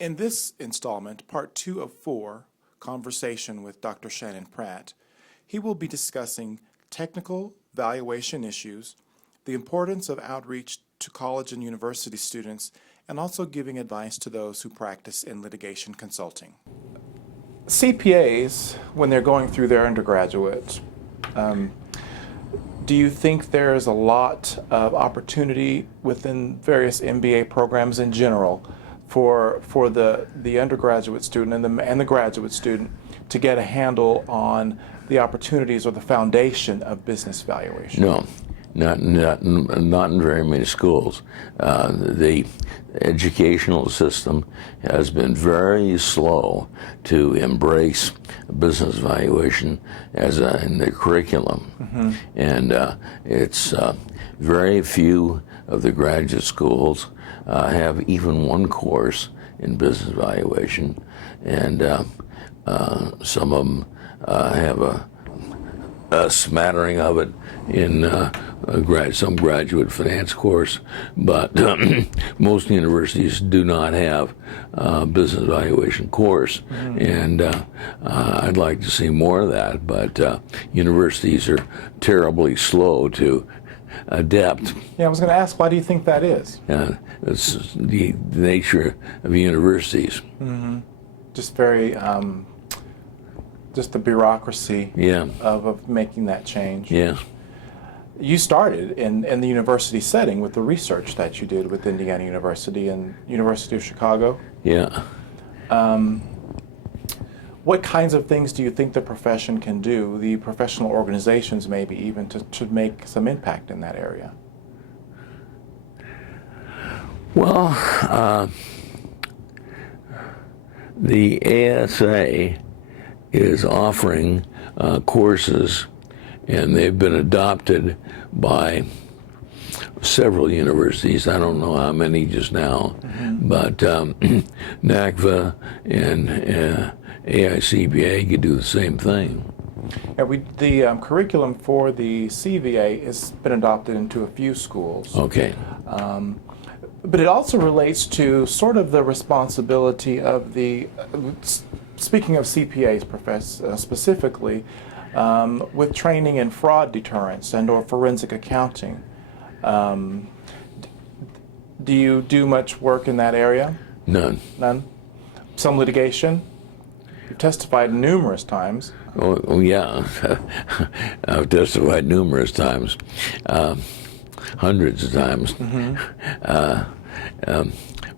In this installment, part 2 of 4, Conversation with Dr. Shannon Pratt, he will be discussing technical valuation issues, the importance of outreach to college and university students, and also giving advice to those who practice in litigation consulting. CPAs, when they're going through their undergraduate, do you think there is a lot of opportunity within various MBA programs in general for the undergraduate student and the graduate student to get a handle on the opportunities or the foundation of business valuation? No, not in very many schools. The educational system has been very slow to embrace business valuation as in the curriculum, and it's very few of the graduate schools have even one course in business valuation, and some of them have a smattering of it in some graduate finance course, but most universities do not have a business valuation course, and I'd like to see more of that, but universities are terribly slow to adapt. Yeah, I was going to ask, why do you think that is? It's the nature of universities. Just very, just the bureaucracy of making that change. Yeah. You started in the university setting with the research that you did with Indiana University and University of Chicago. Yeah. What kinds of things do you think the profession can do, the professional organizations maybe even, to make some impact in that area? Well, the ASA is offering courses, and they've been adopted by several universities. I don't know how many just now, but NACVA and AICBA could do the same thing. Yeah, the curriculum for the CVA has been adopted into a few schools. Okay. But it also relates to sort of the responsibility of the, speaking of CPAs specifically, with training in fraud deterrence and or forensic accounting. Do you do much work in that area? None. None? Some litigation? You've testified numerous times. Oh yeah. I've testified numerous times. Hundreds of times.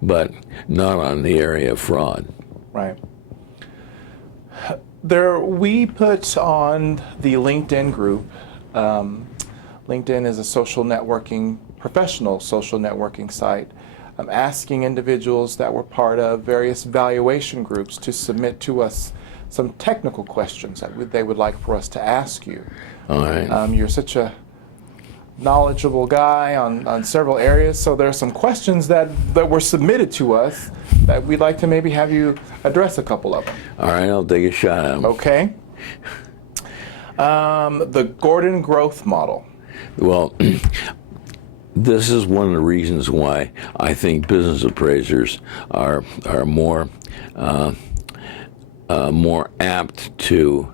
But not on the area of fraud. Right. We put on the LinkedIn group. LinkedIn is a professional social networking site. I'm asking individuals that were part of various valuation groups to submit to us some technical questions that they would like for us to ask you. All right. You're such a knowledgeable guy on several areas, so there are some questions that were submitted to us that we'd like to maybe have you address a couple of them. All right, I'll take a shot at them. Okay. The Gordon growth model. Well, this is one of the reasons why I think business appraisers are more apt to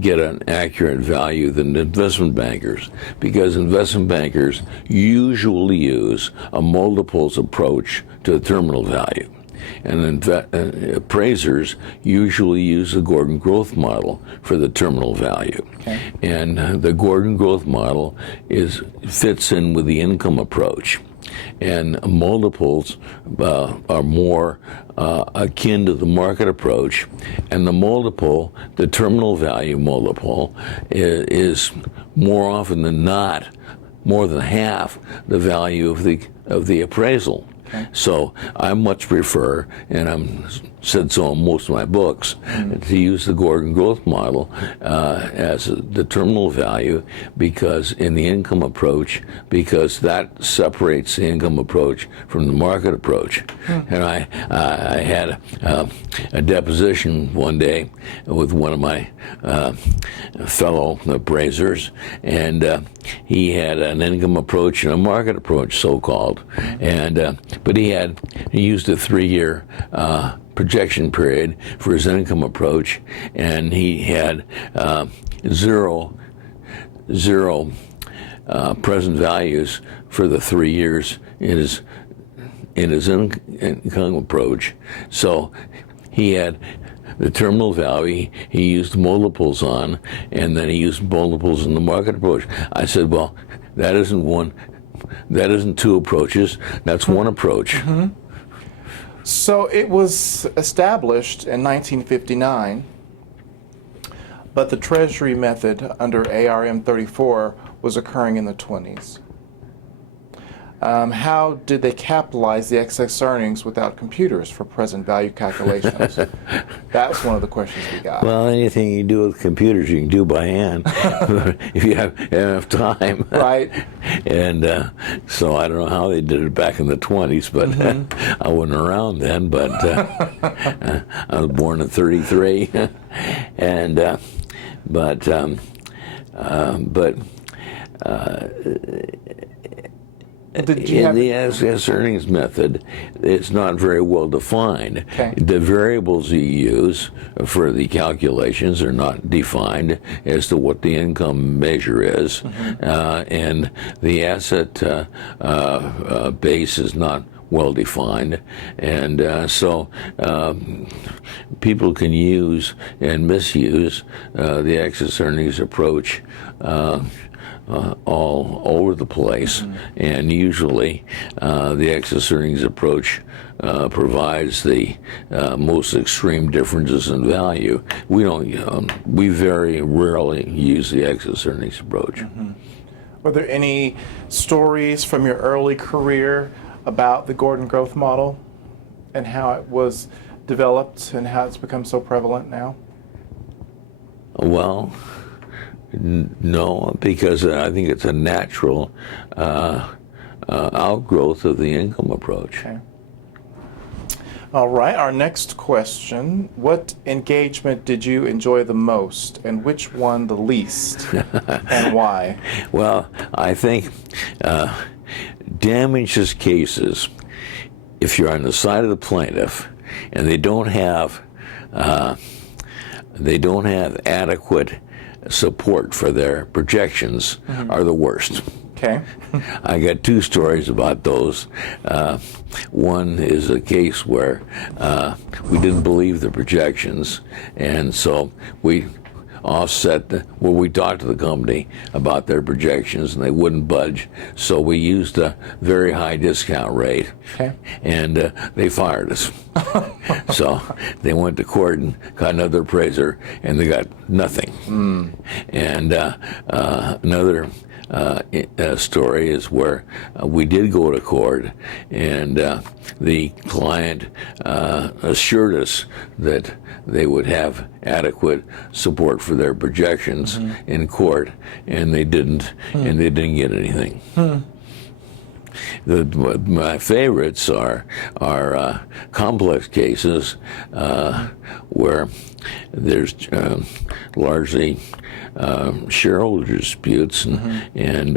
get an accurate value than investment bankers, because investment bankers usually use a multiples approach to the terminal value, and appraisers usually use the Gordon growth model for the terminal value. Okay. And the Gordon growth model fits in with the income approach, and multiples are more akin to the market approach, and the terminal value multiple, is more often than not more than half the value of the appraisal. Okay. So I much prefer, and I've said so in most of my books, to use the Gordon growth model as the terminal value, because in the income approach, because that separates the income approach from the market approach. And I had a deposition one day with one of my fellow appraisers, and he had an income approach and a market approach, so-called. And but he used a 3-year projection period for his income approach, and he had zero present values for the 3 years in his income approach. So he had the terminal value he used multiples on, and then he used multiples in the market approach. I said, well, that isn't two approaches, that's one approach. Mm-hmm. So it was established in 1959, but the Treasury method under ARM 34 was occurring in the 20s. How did they capitalize the excess earnings without computers for present value calculations? That's one of the questions we got. Well, anything you do with computers, you can do by hand if you have enough time. Right. And so I don't know how they did it back in the 20s, but I wasn't around then. But I was born in '33, and in the excess earnings method, it's not very well defined. Okay. The variables you use for the calculations are not defined as to what the income measure is, and the asset base is not well defined, and so people can use and misuse the excess earnings approach all over the place, and usually the excess earnings approach provides the most extreme differences in value. We very rarely use the excess earnings approach. Were there any stories from your early career about the Gordon growth model and how it was developed and how it's become so prevalent now? Well, no, because I think it's a natural outgrowth of the income approach. Okay. All right, our next question. What engagement did you enjoy the most, and which one the least, and why? Well, I think damages cases, if you're on the side of the plaintiff and they don't have adequate support for their projections, are the worst. Okay. I got two stories about those. One is a case where we didn't believe the projections, and so we we talked to the company about their projections, and they wouldn't budge, so we used a very high discount rate. Okay. And they fired us. So they went to court and got another appraiser, and they got nothing. And another story is where we did go to court, and the client assured us that they would have adequate support for their projections in court, and they didn't, and they didn't get anything. My favorites are complex cases where there's largely shareholder disputes and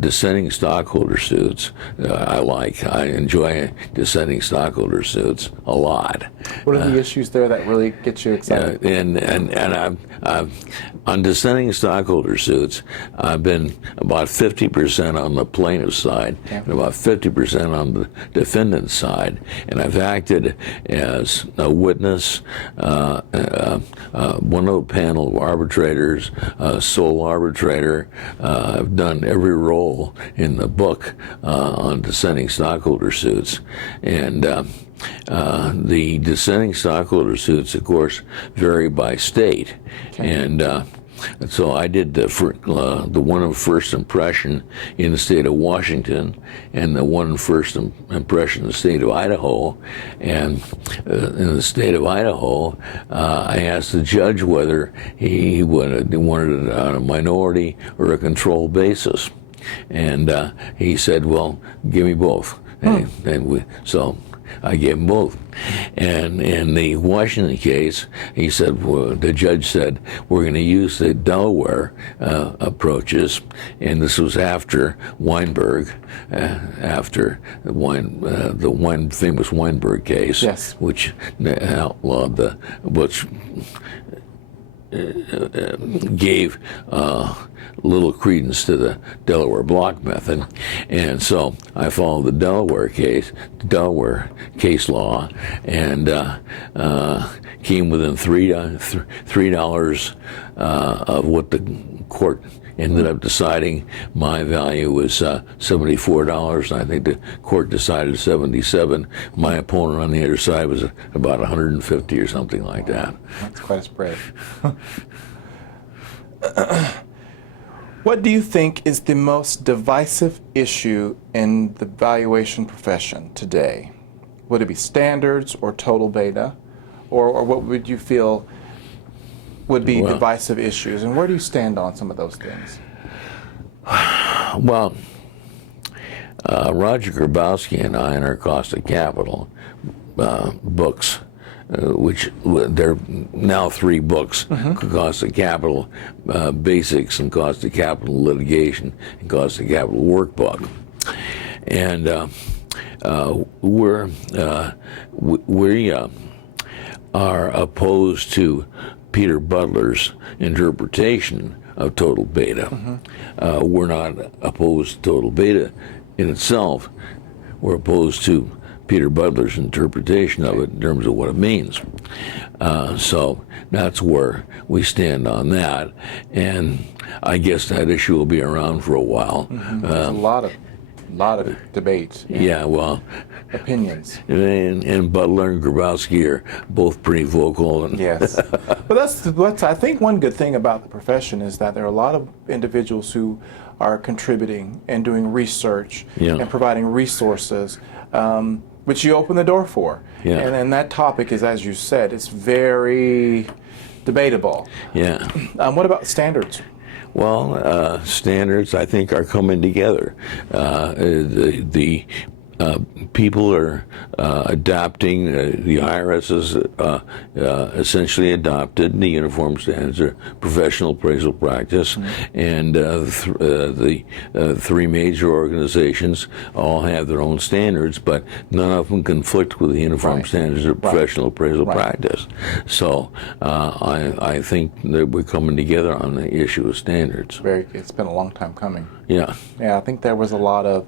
dissenting stockholder suits. I enjoy dissenting stockholder suits a lot. What are the issues there that really get you excited? And on dissenting stockholder suits, I've been about 50% on the plaintiff's side and about 50% on the defendant's side, and I've acted as a witness, one of the panel of arbitrators, sole arbitrator. I've done every role in the book on dissenting stockholder suits, and the dissenting stockholder suits, of course, vary by state, and so I did the one of first impression in the state of Washington, and the one of first impression in the state of Idaho. And in the state of Idaho, I asked the judge whether he wanted it on a minority or a control basis, and he said, "Well, give me both." And I gave them both. And in the Washington case, he said, well, the judge said, we're going to use the Delaware approaches, and this was after Weinberg, after the famous Weinberg case, Yes. which outlawed which gave little credence to the Delaware block method, and so I followed the Delaware case law, and came within $3 of what the court ended up deciding. My value was $74, and I think the court decided $77. My opponent on the other side was about $150 or something like that. That's quite a spread. What do you think is the most divisive issue in the valuation profession today? Would it be standards or total beta? Or what would you feel would be divisive issues? And where do you stand on some of those things? Well, Roger Grabowski and I in our cost of capital books, which there are now 3 books, cost of capital basics and cost of capital litigation and cost of capital workbook. And we are opposed to Peter Butler's interpretation of total beta. We're not opposed to total beta in itself. We're opposed to Peter Butler's interpretation of it in terms of what it means. So that's where we stand on that, and I guess that issue will be around for a while. There's a lot of debate. Yeah, well, opinions. And Butler and Grabowski are both pretty vocal. And Yes, but that's I think one good thing about the profession is that there are a lot of individuals who are contributing and doing research and providing resources, which you open the door for. Yeah. And that topic is, as you said, it's very debatable. Yeah. What about standards? Well, standards, I think, are coming together. The people are adopting, the IRS has essentially adopted the uniform standards of professional appraisal practice, and the 3 major organizations all have their own standards, but none of them conflict with the uniform standards of professional appraisal practice. So I think that we're coming together on the issue of standards. It's been a long time coming. Yeah. Yeah, I think there was a lot of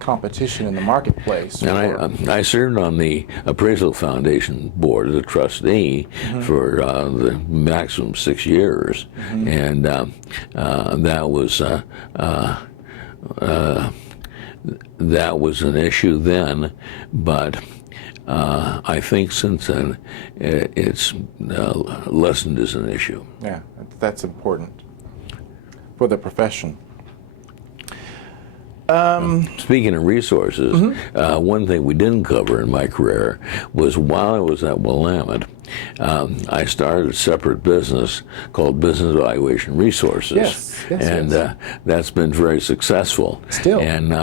competition in the marketplace. And I served on the Appraisal Foundation board as a trustee for the maximum 6 years, and that was an issue then, but I think since then it's lessened as an issue. Yeah, that's important for the profession. Speaking of resources, one thing we didn't cover in my career was while I was at Willamette, I started a separate business called Business Valuation Resources. Yes, and that's been very successful. Still. And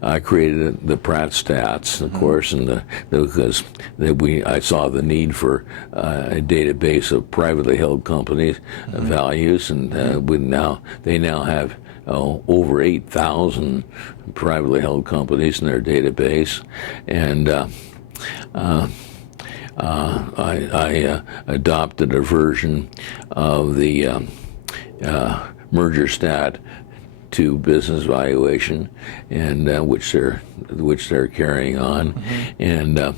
I created the Pratt stats, of course, and because I saw the need for a database of privately held companies' values, and they now have over 8,000 privately held companies in their database, and I adopted a version of the merger stat to business valuation, and which they're carrying on, and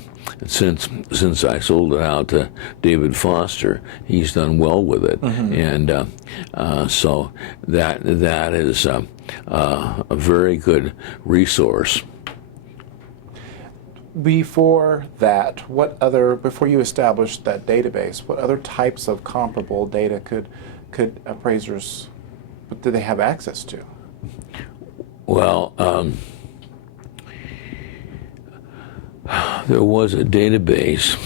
since I sold it out to David Foster, he's done well with it, and so that is a very good resource. Before you established that database, what other types of comparable data could appraisers, what do they have access to? Well, there was a database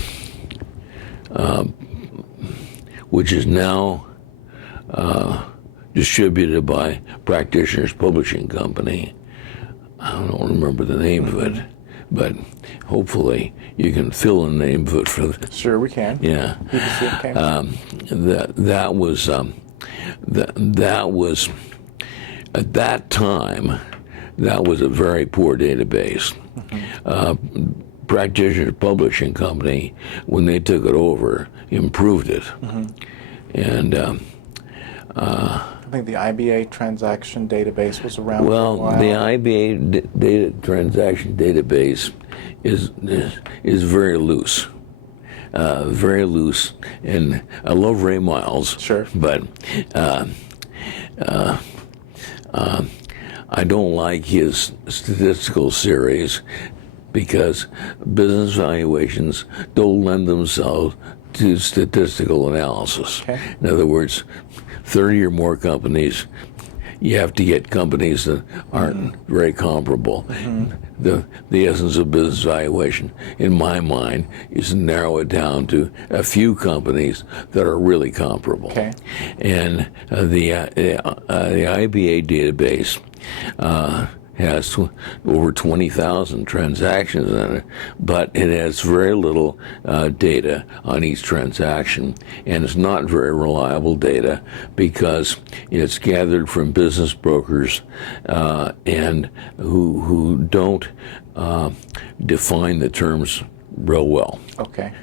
which is now distributed by Practitioners Publishing Company, I don't remember the name of it, but hopefully you can fill in the name of it for the. Sure, we can. Yeah. BBC of Cambridge. That was at that time, that was a very poor database. Practitioner Publishing Company, when they took it over, improved it. And I think the IBA transaction database was around for a well, while. the IBA data transaction database is very loose. Very loose, and I love Ray Miles. Sure. But I don't like his statistical series because business valuations don't lend themselves to statistical analysis. Okay. In other words, 30 or more companies, you have to get companies that aren't very comparable. The essence of business valuation, in my mind, is to narrow it down to a few companies that are really comparable. Okay. And the IBA database has over 20,000 transactions in it, but it has very little data on each transaction, and it's not very reliable data because it's gathered from business brokers and who don't define the terms real well. Okay.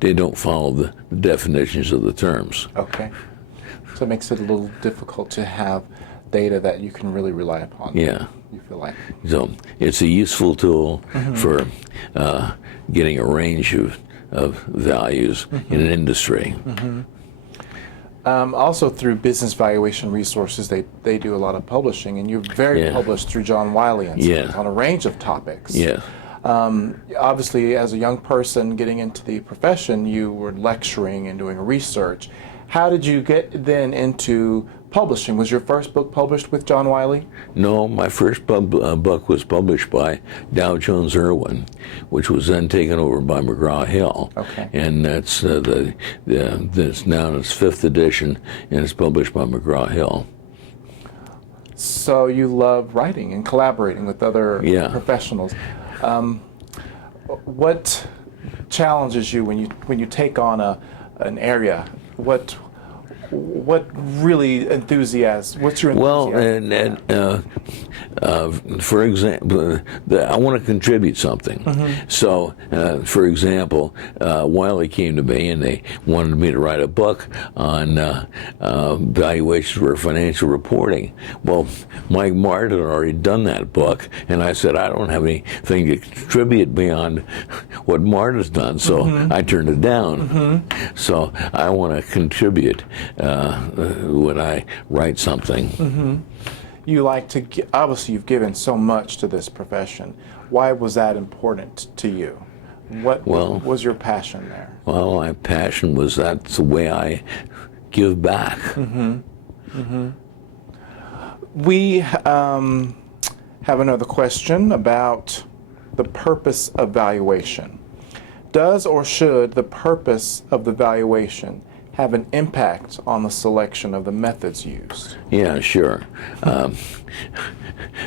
They don't follow the definitions of the terms. Okay. So it makes it a little difficult to have data that you can really rely upon. Yeah. You feel like. So it's a useful tool for getting a range of values in an industry. Also through Business Valuation Resources, they do a lot of publishing, and you're very Yeah. published through John Wiley and Yeah. on a range of topics. Yeah. Obviously, as a young person getting into the profession, you were lecturing and doing research. How did you get then into publishing? Was your first book published with John Wiley? No, my first book was published by Dow Jones Irwin, which was then taken over by McGraw-Hill. Okay. And that's that's now in its fifth edition, and it's published by McGraw-Hill. So you love writing and collaborating with other Yeah. professionals. What challenges you when you take on an area? What really enthusiasm? What's your enthusiasm? Well, for example, I want to contribute something. So, for example, Wiley came to me and they wanted me to write a book on valuations for financial reporting. Well, Mike Martin had already done that book, and I said, I don't have anything to contribute beyond what Martin's done, so I turned it down. So I want to contribute when I write something. You like to obviously you've given so much to this profession. Why was that important to you? What was your passion there? Well, my passion was that's the way I give back. We have another question about the purpose of valuation. Does or should the purpose of the valuation have an impact on the selection of the methods used? Yeah, sure.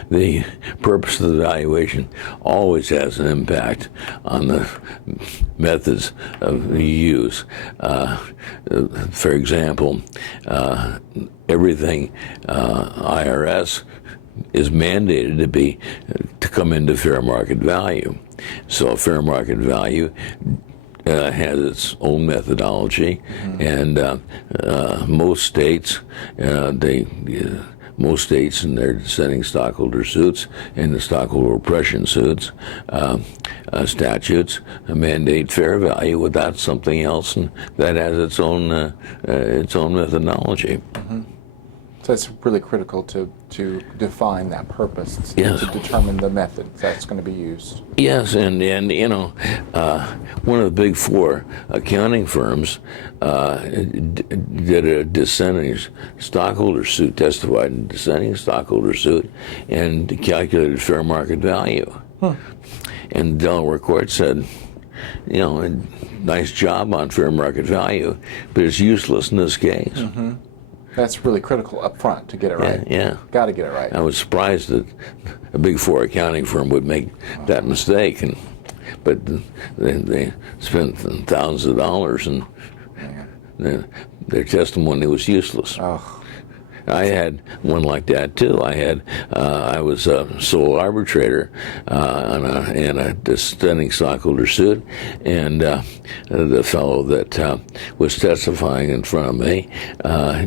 The purpose of the valuation always has an impact on the methods of the use. For example, everything IRS is mandated to come into fair market value. So fair market value has its own methodology, and most states, most states in their dissenting stockholder suits and the stockholder oppression suits, statutes mandate fair value without something else, and that has its own methodology. So it's really critical to define that purpose, Yes. to determine the method that's going to be used. Yes, and you know, one of the big four accounting firms did a dissenting stockholder suit, testified in a dissenting stockholder suit, and calculated fair market value. And the Delaware court said, you know, nice job on fair market value, but it's useless in this case. That's really critical up front to get it right. Yeah. Got to get it right. I was surprised that a Big Four accounting firm would make that mistake, but they spent thousands of dollars, and their testimony was useless. Oh. I had one like that too. I was a sole arbitrator in a dissenting stockholder suit, and the fellow that was testifying in front of me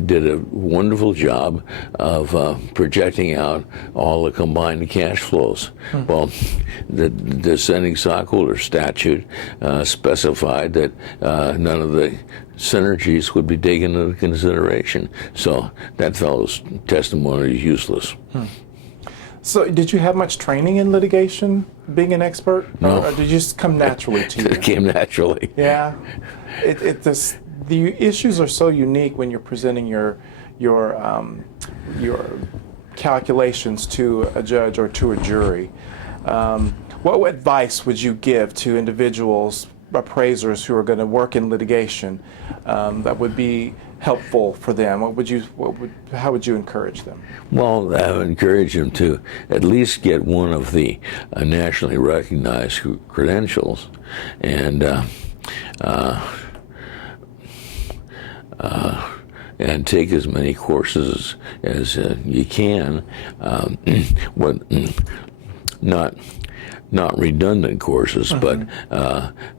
did a wonderful job of projecting out all the combined cash flows. Well, the dissenting stockholder statute specified that none of the synergies would be taken into consideration. So that fellow's testimony is useless. So did you have much training in litigation, being an expert? No. Or did you just come naturally to you? It came naturally. Yeah. The issues are so unique when you're presenting your calculations to a judge or to a jury. What advice would you give to individuals, appraisers who are going to work in litigation, that would be helpful for them? How would you encourage them? Well, I would encourage them to at least get one of the nationally recognized credentials, and take as many courses as you can. Not redundant courses, but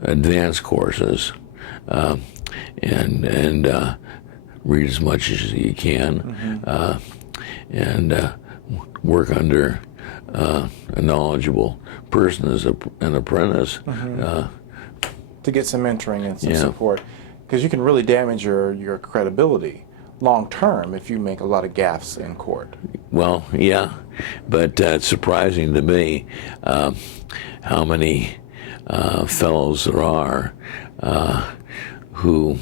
advanced courses, and read as much as you can, and work under a knowledgeable person as an apprentice. To get some mentoring and some support, because you can really damage your credibility long term if you make a lot of gaffes in court. Well, yeah, but it's surprising to me how many fellows there are who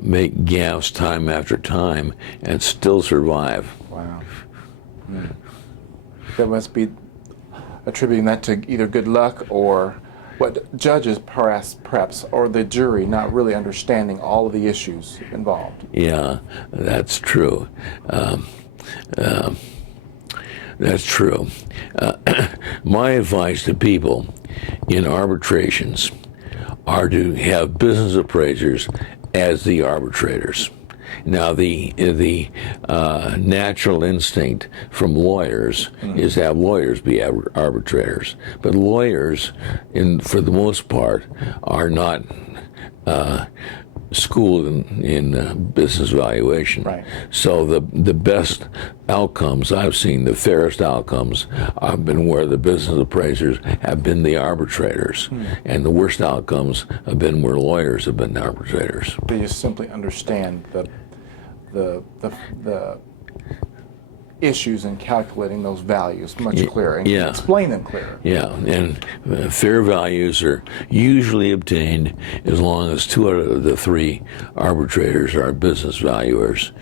make gaffes time after time and still survive. Wow. That must be attributing that to either good luck or what judges perhaps, or the jury not really understanding all of the issues involved. Yeah, that's true. That's true. My advice to people in arbitrations are to have business appraisers as the arbitrators. Now, the natural instinct from lawyers is to have lawyers be arbitrators, but lawyers, for the most part, are not schooled in business valuation. Right. So the best outcomes I've seen, the fairest outcomes, have been where the business appraisers have been the arbitrators, and the worst outcomes have been where lawyers have been the arbitrators. They just simply understand the issues in calculating those values much clearer and can explain them clearer. Yeah, and fair values are usually obtained as long as 2 out of the 3 arbitrators are business valuers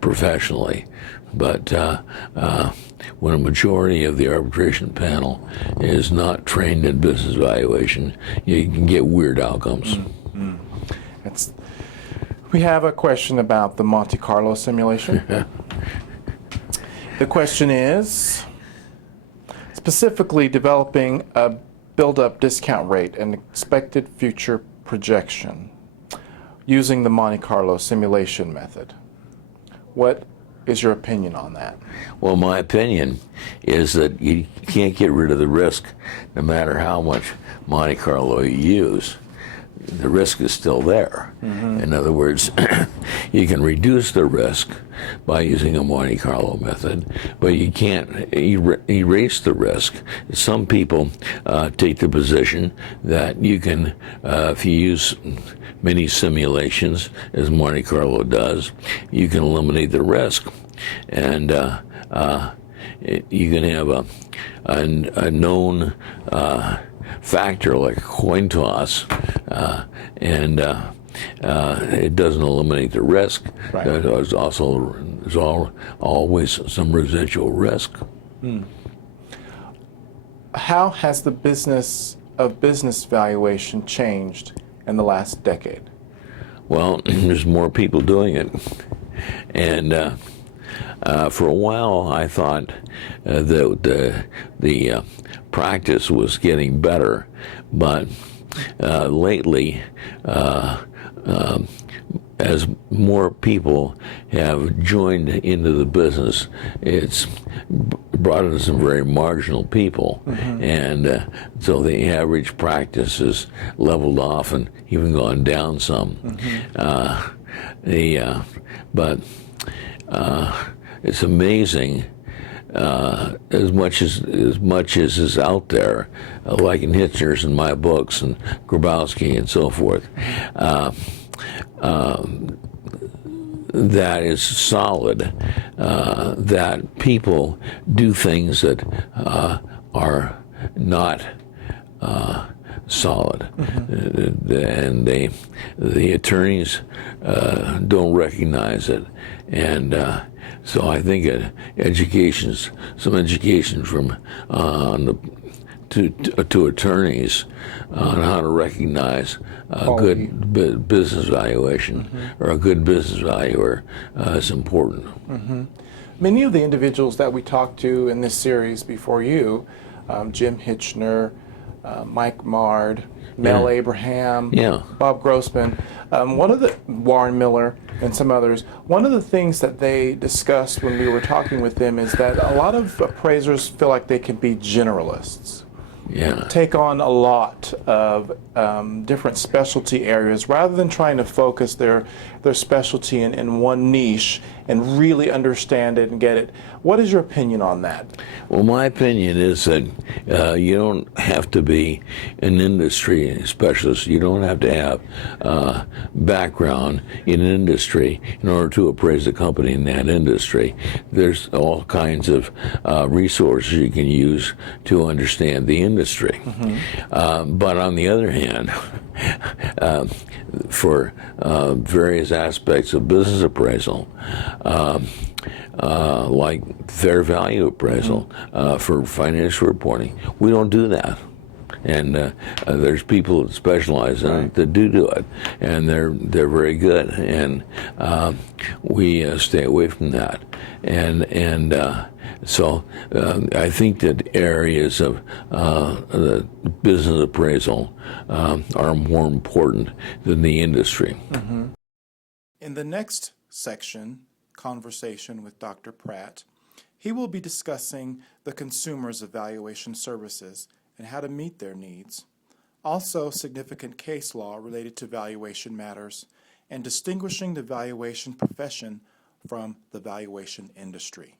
professionally. But when a majority of the arbitration panel is not trained in business valuation, you can get weird outcomes. We have a question about the Monte Carlo simulation. The question is, specifically developing a build-up discount rate and expected future projection using the Monte Carlo simulation method. What is your opinion on that? Well, my opinion is that you can't get rid of the risk no matter how much Monte Carlo you use. The risk is still there. In other words, you can reduce the risk by using a Monte Carlo method, but you can't erase the risk. Some people take the position that you can, if you use many simulations, as Monte Carlo does, you can eliminate the risk. And you can have a known factor like a coin toss, and it doesn't eliminate the risk. Right. There's always some residual risk. How has the business of business valuation changed in the last decade? Well, there's more people doing it. And for a while, I thought that the practice was getting better, but lately, as more people have joined into the business, it's brought in some very marginal people, and so the average practice has leveled off and even gone down some. But it's amazing. As much as is out there, like in Hitchner's and my books and Grabowski and so forth, that is solid. That people do things that are not solid, and the attorneys don't recognize it, and so I think some education from to attorneys on how to recognize a good business valuation or a good business valuer is important. Many of the individuals that we talked to in this series before you, Jim Hitchner, Mike Mard, Mel Abraham, Bob Grossman, Warren Miller, and some others, one of the things that they discussed when we were talking with them is that a lot of appraisers feel like they can be generalists. Take on a lot of different specialty areas rather than trying to focus their specialty in one niche and really understand it and get it. What is your opinion on that? Well, my opinion is that you don't have to be an industry specialist. You don't have to have background in an industry in order to appraise a company in that industry. There's all kinds of resources you can use to understand the industry. But on the other hand, for various aspects of business appraisal, like fair value appraisal, for financial reporting, we don't do that. And there's people that specialize in it that do it, and they're very good, and we stay away from that. And so I think that areas of the business appraisal are more important than the industry. In the next section, Conversation with Dr. Pratt, he will be discussing the consumers of valuation services and how to meet their needs. Also, significant case law related to valuation matters and distinguishing the valuation profession from the valuation industry.